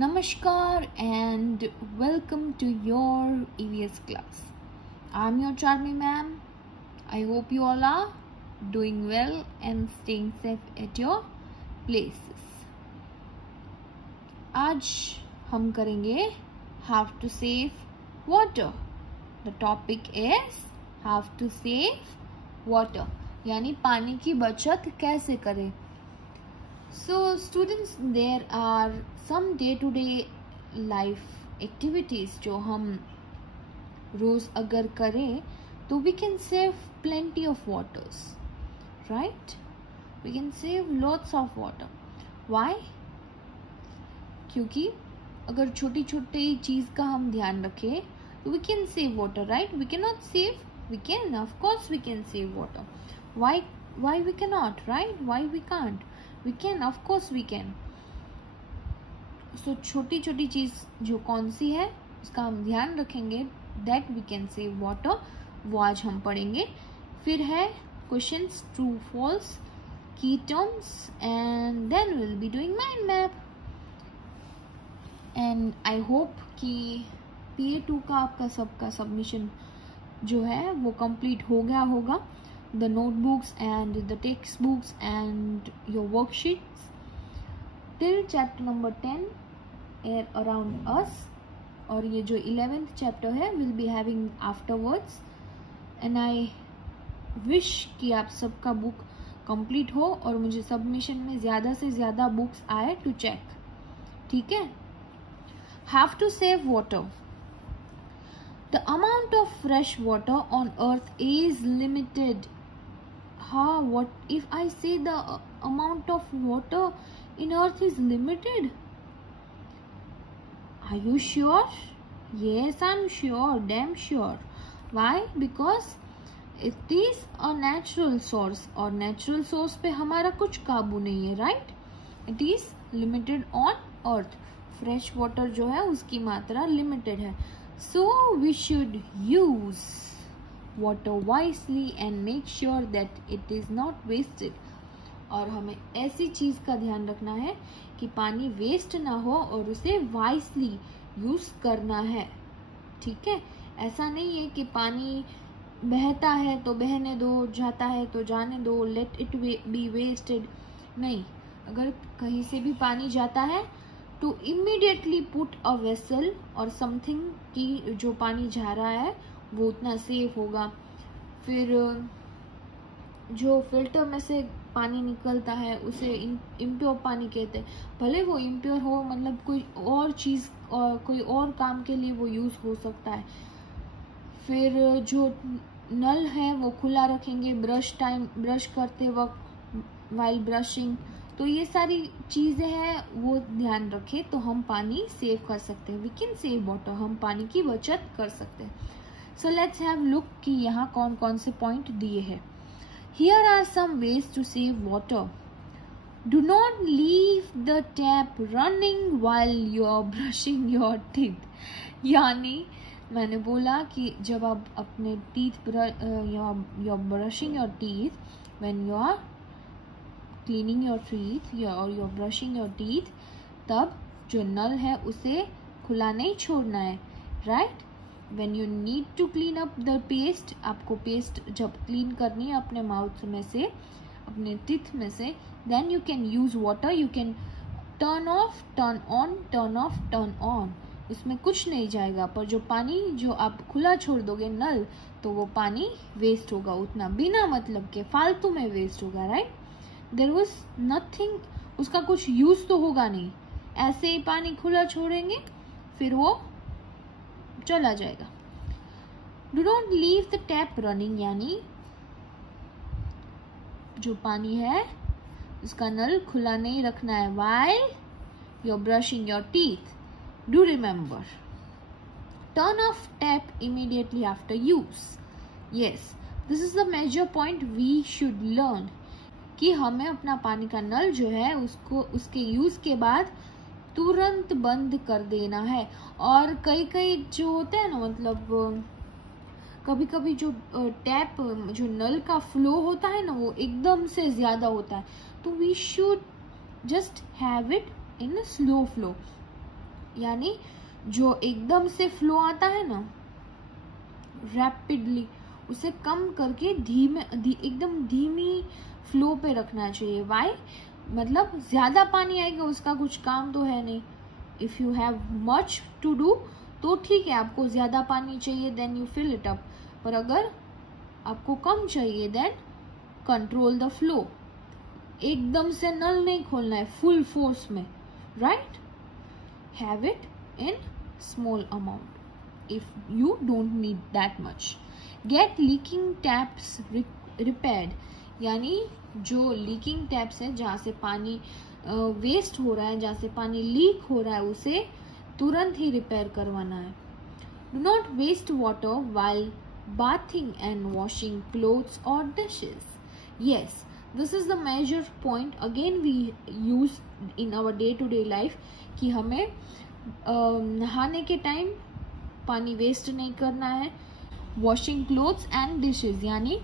Namaskar and welcome to your EVS class. I'm your charming ma'am. I hope you all are doing well and staying safe at your places. आज हम करेंगे how to save water. The topic is how to save water. यानी पानी की बचत कैसे करें. So students, there are some day-to-day life activities जो हम रोज अगर करें तो we can save plenty of waters, right? We can save lots of water. Why? क्योंकि अगर छोटी छोटी चीज का हम ध्यान रखें तो we can save water, right? We cannot save, we can, of course we can save water. Why we cannot, right? Why we can't? We can, of course we can. So छोटी छोटी चीज जो कौन सी है उसका हम ध्यान रखेंगे, that we can save water, वो आज हम पढ़ेंगे. फिर है questions true false, key terms, and then we'll be doing mind map. And I hope कि PA2 का आपका सबका सबमिशन जो है वो कंप्लीट हो गया होगा. The notebooks and the textbooks and your worksheets till chapter number 10 are around us, और ये जो 11th chapter है will be having afterwards. And I wish कि आप सबका बुक कंप्लीट हो और मुझे सबमिशन में ज़्यादा से ज़्यादा बुक्स आए टू चेक. ठीक है. Have to save water. The amount of fresh water on earth is limited. What if I say the amount of water in earth is limited? Are you sure? Yes, I'm sure, damn sure. Why? Because it is a natural source, और natural source पे हमारा कुछ काबू नहीं है, right? It is limited on earth. Fresh water जो है उसकी मात्रा limited है. So we should use water wisely and make sure that it is not wasted. और हमें ऐसी चीज का ध्यान रखना है कि पानी वेस्ट ना हो और उसे वाइसली यूज करना है. ठीक है. ऐसा नहीं है कि पानी बहता है तो बहने दो, जाता है तो जाने दो, लेट इट बी वेस्टेड. नहीं, अगर कहीं से भी पानी जाता है तो इमीडिएटली पुट अ वेसल और समथिंग की जो पानी जा रहा है वो उतना सेफ होगा. फिर जो फिल्टर में से पानी निकलता है उसे इम्प्योर पानी कहते हैं. भले वो इम्प्योर हो, मतलब कोई और चीज और कोई और काम के लिए वो यूज हो सकता है. फिर जो नल है वो खुला रखेंगे ब्रश करते वक्त, वाइल ब्रशिंग. तो ये सारी चीजें हैं वो ध्यान रखें तो हम पानी सेव कर सकते हैं. वी कैन सेव वाटर, हम पानी की बचत कर सकते हैं. सो लेट्स हैव लुक कि यहाँ कौन कौन से पॉइंट दिए हैं. Here are some ways to save water. Do not leave the tap running while you are brushing your teeth. यानी मैंने बोला कि जब आप अपने teeth you are brushing your teeth, when you are cleaning your teeth और you are brushing your teeth, तब जो नल है उसे खुला नहीं छोड़ना है, right? When you need to clean up the paste, आपको पेस्ट जब क्लीन करनी है अपने माउथ में से, अपने टीथ में से, then you can use water. You can turn off, turn on, turn off, turn on. इसमें कुछ नहीं जाएगा, पर जो पानी जो आप खुला छोड़ दोगे नल तो वो पानी वेस्ट होगा, उतना बिना मतलब के फालतू में वेस्ट होगा, राइट? There was nothing, उसका कुछ यूज तो होगा नहीं. ऐसे ही पानी खुला छोड़ेंगे फिर वो चला जाएगा. Do not leave the tap running, यानी जो पानी है उसका नल खुला नहीं रखना है while you're brushing your teeth. Do remember, turn off tap immediately after use. Yes, this is the major point we should learn, कि हमें अपना पानी का नल जो है उसको उसके यूज के बाद तुरंत बंद कर देना है. और कई जो होते हैं ना, मतलब कभी कभी जो टैप जो नल का फ्लो होता है ना वो एकदम से ज्यादा होता है, तो we should just have it in slow flow. यानी जो एकदम से फ्लो आता है ना रैपिडली, उसे कम करके एकदम धीमी फ्लो पे रखना चाहिए। वाई? मतलब ज्यादा पानी आएगा उसका कुछ काम तो है नहीं। If you have much to do तो ठीक है, आपको ज्यादा पानी चाहिए then you fill it up, पर अगर आपको कम चाहिए देन कंट्रोल द फ्लो। एकदम से नल नहीं खोलना है फुल फोर्स में, right? Have it in small amount if you don't need that much. Get leaking taps repaired, यानी जो लीकिंग टैप्स है जहाँ से पानी वेस्ट हो रहा है, जहाँ से पानी लीक हो रहा है, उसे तुरंत ही रिपेयर करवाना है। Do not waste water while bathing and washing clothes or dishes. Yes, this is the major point again we use in our day to day life कि हमें नहाने के टाइम पानी वेस्ट नहीं करना है। वॉशिंग क्लोथ्स एंड डिशेज, यानी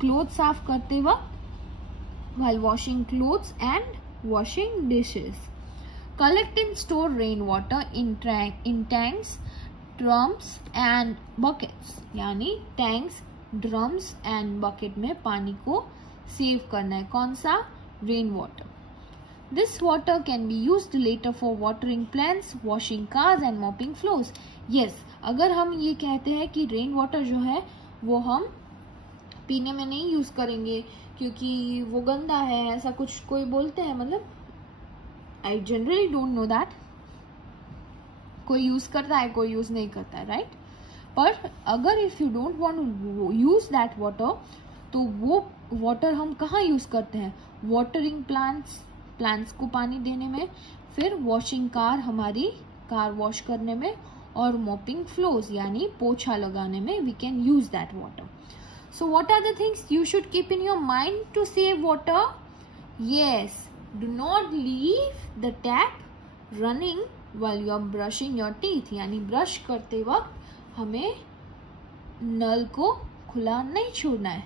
cloth साफ करते वक्त while washing clothes and washing dishes. Collect and store rainwater in tanks, drums and buckets, यानी टैंक्स, ड्रम्स एंड बकेट में पानी को सेव करना है। कौन सा? Rain water. This water can be used later for watering plants, washing cars and mopping floors. Yes, अगर हम ये कहते हैं कि रेन वाटर जो है वो हम पीने में नहीं यूज करेंगे क्योंकि वो गंदा है, ऐसा कुछ कोई बोलते हैं, मतलब I generally don't know that, कोई यूज करता है कोई यूज नहीं करता है, राइट? पर अगर if you don't want to use that water तो वो वाटर हम कहाँ यूज करते हैं? वाटरिंग प्लांट्स को पानी देने में, फिर वॉशिंग कार, हमारी कार वॉश करने में, और मॉपिंग फ्लोर्स यानी पोछा लगाने में we can use that water. So what are the things you should keep in your mind to save water? Yes, do not leave the tap running while you are brushing your teeth, यानी brush करते वक्त हमें नल को खुला नहीं छोड़ना है।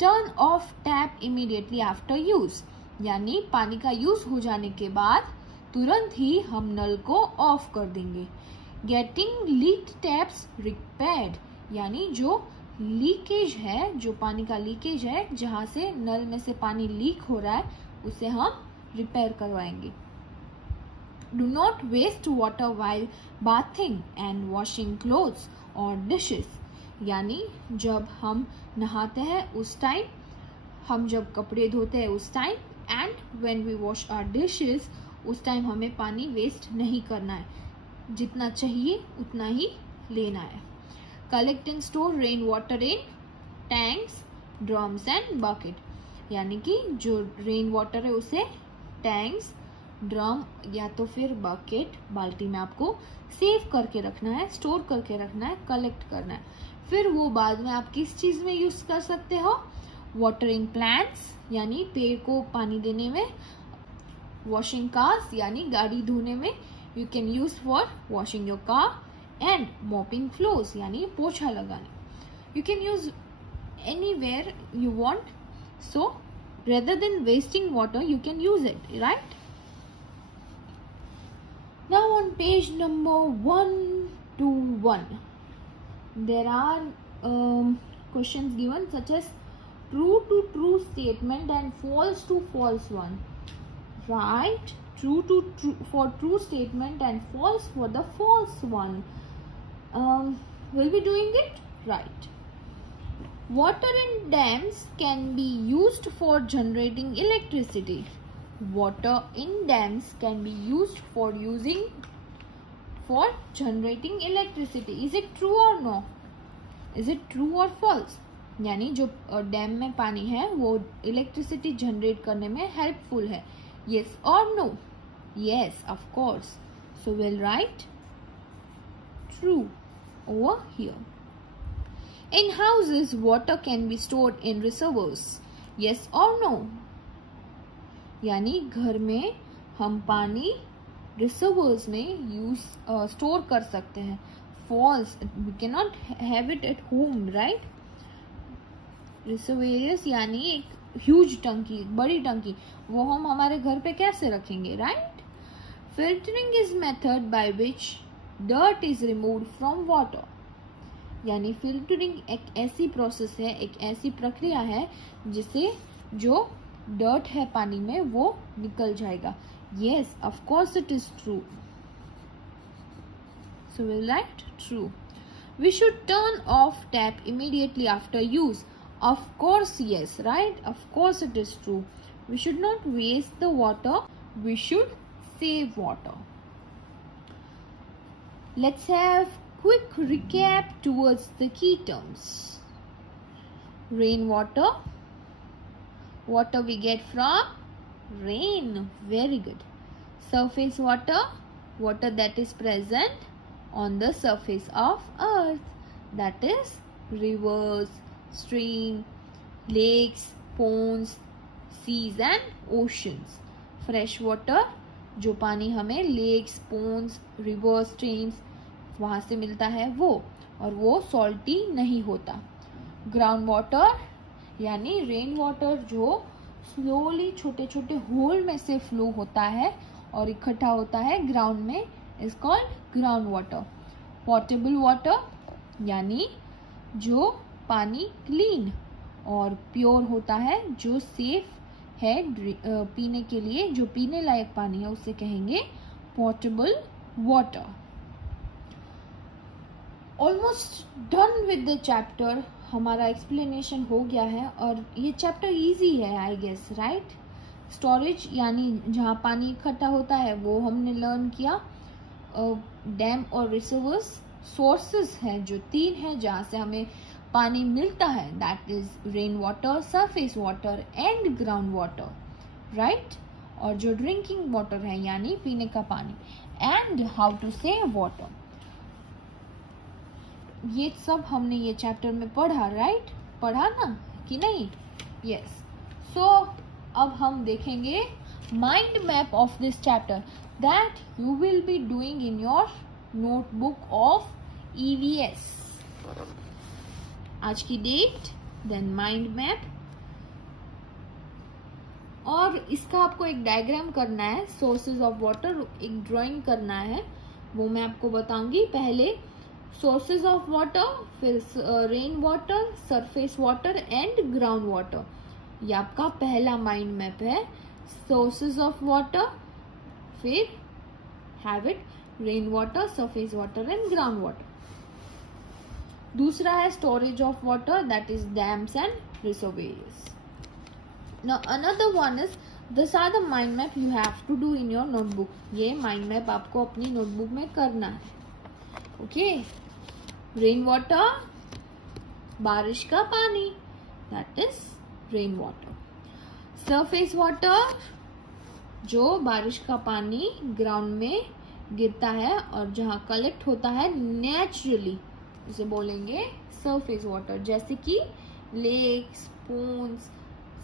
Turn off tap immediately after use, यानी पानी का यूज हो जाने के बाद तुरंत ही हम नल को ऑफ कर देंगे। गेटिंग लीक्ड टैप्स रिपेयर्ड, यानी जो लीकेज है, जो पानी का लीकेज है, जहां से नल में से पानी लीक हो रहा है, उसे हम रिपेयर करवाएंगे। Do not waste water while bathing and washing clothes or dishes, यानी जब हम नहाते हैं उस टाइम, हम जब कपड़े धोते हैं उस time, and when we wash our dishes उस टाइम हमें पानी वेस्ट नहीं करना है, जितना चाहिए उतना ही लेना है। Collect and store rain water in tanks, drums and bucket, यानी कि जो रेन वाटर है उसे टैंक्स, ड्रम या तो फिर बकेट, बाल्टी में आपको सेव करके रखना है, स्टोर करके रखना है, कलेक्ट करना है। फिर वो बाद में आप किस चीज में यूज कर सकते हो? वाटरिंग प्लांट्स, यानी पेड़ को पानी देने में, वॉशिंग कार्स, यानी गाड़ी धोने में, you can use for washing your car, and mopping floors, यानी पोछा लगाने। You can use anywhere you want, so rather than wasting water you can use it, right? Now on page number 121 there are questions given such as true to true statement and false to false one. Write true to true for true statement and false for the false one. We'll be doing it right. Water in dams can be used for generating electricity. Water in dams can be used for generating electricity. Is it true or no? Is it true or false? यानी जो dam में पानी है वो electricity generate करने में helpful है. Yes or no? Yes, of course. So we'll write true over here. In houses, water can be stored in reservoirs. Yes or no? यानी घर में हम पानी रिजर्वोयर्स में स्टोर कर सकते हैं. False. We cannot have it at home, right? Reservoirs यानी एक ह्यूज टंकी, बड़ी टंकी, वो हम हमारे घर पे कैसे रखेंगे, right? Filtering is method by which dirt is removed from water. यानी फिल्टरिंग एक ऐसी प्रोसेस है, एक ऐसी प्रक्रिया है जिससे जो डर्ट है पानी में वो निकल जाएगा। Yes, of course it is true. So we'll write true. We should turn off tap immediately after use. Of course, yes, right? Of course it is true. We should not waste the water. We should save water. Let's have quick recap towards the key terms. Rainwater. Water we get from rain. Very good. Surface water. Water that is present on the surface of earth. That is rivers, stream, lakes, ponds, seas and oceans. Fresh water. जो पानी हमें lakes, पोन्स, river, streams वहां से मिलता है वो, और वो सॉल्टी नहीं होता. ग्राउंड वाटर यानी रेन वाटर जो स्लोली छोटे छोटे होल में से फ्लो होता है और इकट्ठा होता है ग्राउंड में, is called ground water. Portable water यानी जो पानी क्लीन और प्योर होता है, जो सेफ है पीने के लिए, जो पीने लायक पानी है, उसे कहेंगे portable water. Almost done with the chapter. हमारा एक्सप्लेनेशन हो गया है और ये चैप्टर इजी है आई गेस, राइट. स्टोरेज यानी जहाँ पानी इकट्ठा होता है वो हमने लर्न किया. डैम और रिजर्वर्स सोर्सेस हैं जो 3 हैं जहाँ से हमें पानी मिलता है. That is rain water, surface water and ground water, right. और जो ड्रिंकिंग वाटर है यानी पीने का पानी, and how to save water. ये सब हमने ये चैप्टर में पढ़ा, राइट. पढ़ा ना कि नहीं? यस. सो अब हम देखेंगे mind map of this chapter that you will be doing in your notebook of EVS. आज की डेट, देन माइंड मैप, और इसका आपको एक डायग्राम करना है. सोर्सेज ऑफ वाटर एक ड्राइंग करना है, वो मैं आपको बताऊंगी. पहले सोर्सेज ऑफ वाटर, फिर rain water, surface water and ground water. ये आपका पहला माइंड मैप है. सोर्सेज ऑफ वाटर, फिर have it rain water, surface water and ground water. दूसरा है storage of water, that is dams and reservoirs. Now another one is this are the mind map you have to do in your notebook. ये mind map आपको अपनी notebook में करना है. Okay. Rain water, बारिश का पानी, that is rain water. Surface water, जो बारिश का पानी ग्राउंड में गिरता है और जहां कलेक्ट होता है नेचुरली, उसे बोलेंगे सरफेस वाटर. जैसे कि lakes, ponds,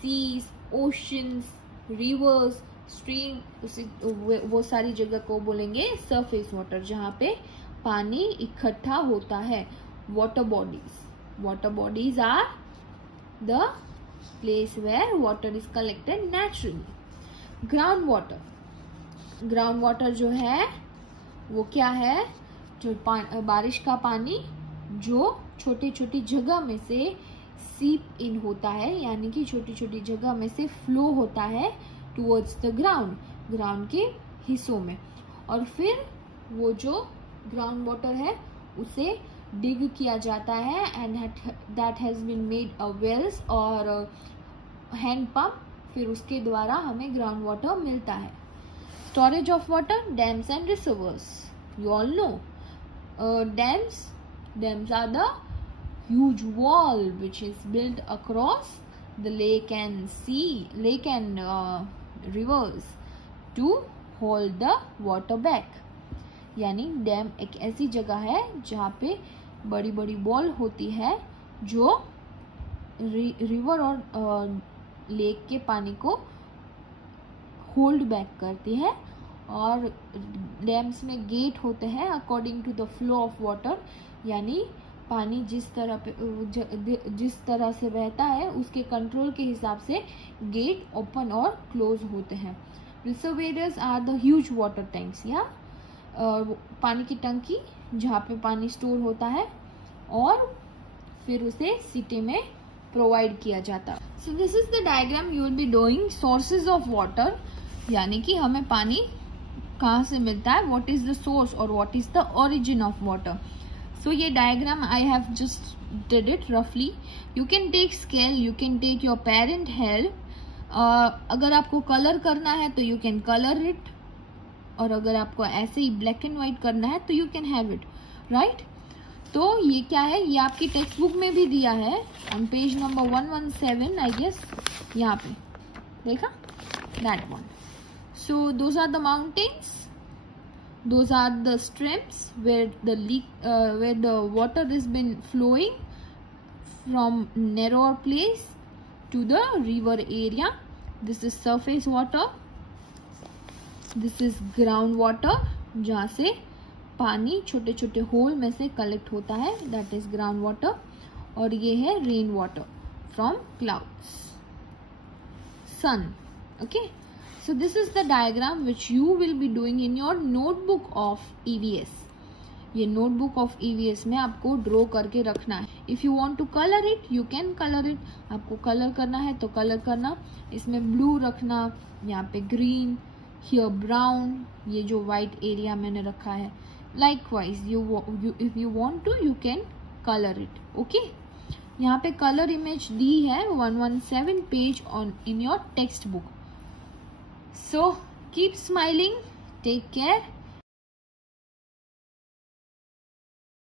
seas, oceans, rivers, stream, वो सारी जगह को बोलेंगे सरफेस वाटर, जहां पे पानी इकट्ठा होता है. Water bodies, water bodies are the place where water is collected naturally. Ground water, ground water जो है वो क्या है? जो बारिश का पानी जो छोटी छोटी जगह में से सीप इन होता है, यानी कि छोटी छोटी जगह में से फ्लो होता है टुवर्ड्स द ग्राउंड, ग्राउंड के हिस्सों में. और फिर वो जो ग्राउंड वाटर है उसे डिग किया जाता है and that has been made a wells और हैंड पंप. फिर उसके द्वारा हमें ग्राउंड वाटर मिलता है. Storage of water, dams and reservoirs. You all know dams are the huge wall which is built across the lake and rivers to hold the water back. यानी dam एक ऐसी जगह है जहाँ पे बड़ी बड़ी वॉल होती है जो रिवर और लेक के पानी को होल्ड बैक करती है. और डैम्स में गेट होते हैं according to the flow of water, यानी पानी जिस तरह से बहता है उसके कंट्रोल के हिसाब से गेट ओपन और क्लोज होते हैं. Reservoirs are the huge water tanks, या पानी की टंकी जहाँ पे पानी स्टोर होता है और फिर उसे सिटी में प्रोवाइड किया जाता है. So this is the diagram you will be doing sources of water, यानी कि हमें पानी कहाँ से मिलता है, व्हाट इज द सोर्स और what is the origin of water. So ये diagram I have just did it रफली. You can take scale, you can take your parent help. अगर आपको कलर करना है तो यू कैन कलर इट, और अगर आपको ऐसे ही ब्लैक एंड व्हाइट करना है तो you can have it, right. तो ये क्या है, ये आपकी टेक्स्ट बुक में भी दिया है on page number 117 I guess, यहाँ पे देखा, that one. So those are the mountains, those are the streams where the water has been flowing from narrower place to the river area. This is surface water, this is ground water, जहाँ से पानी छोटे छोटे whole में से collect होता है, that is ground water. और ये है rain water from clouds, sun. Okay. So this is the diagram which you will be doing in your notebook of EVS. ये notebook of EVS में आपको ड्रॉ करके रखना है. If you want to color it, you can color it. आपको colour करना है तो कलर करना. इसमें ब्लू रखना, यहाँ पे ग्रीन, here brown, ये जो white एरिया मैंने रखा है. Likewise, if you want to, you can color it. Okay. यहाँ पे कलर इमेज दी है 117 page on in your textbook. So keep smiling, take care.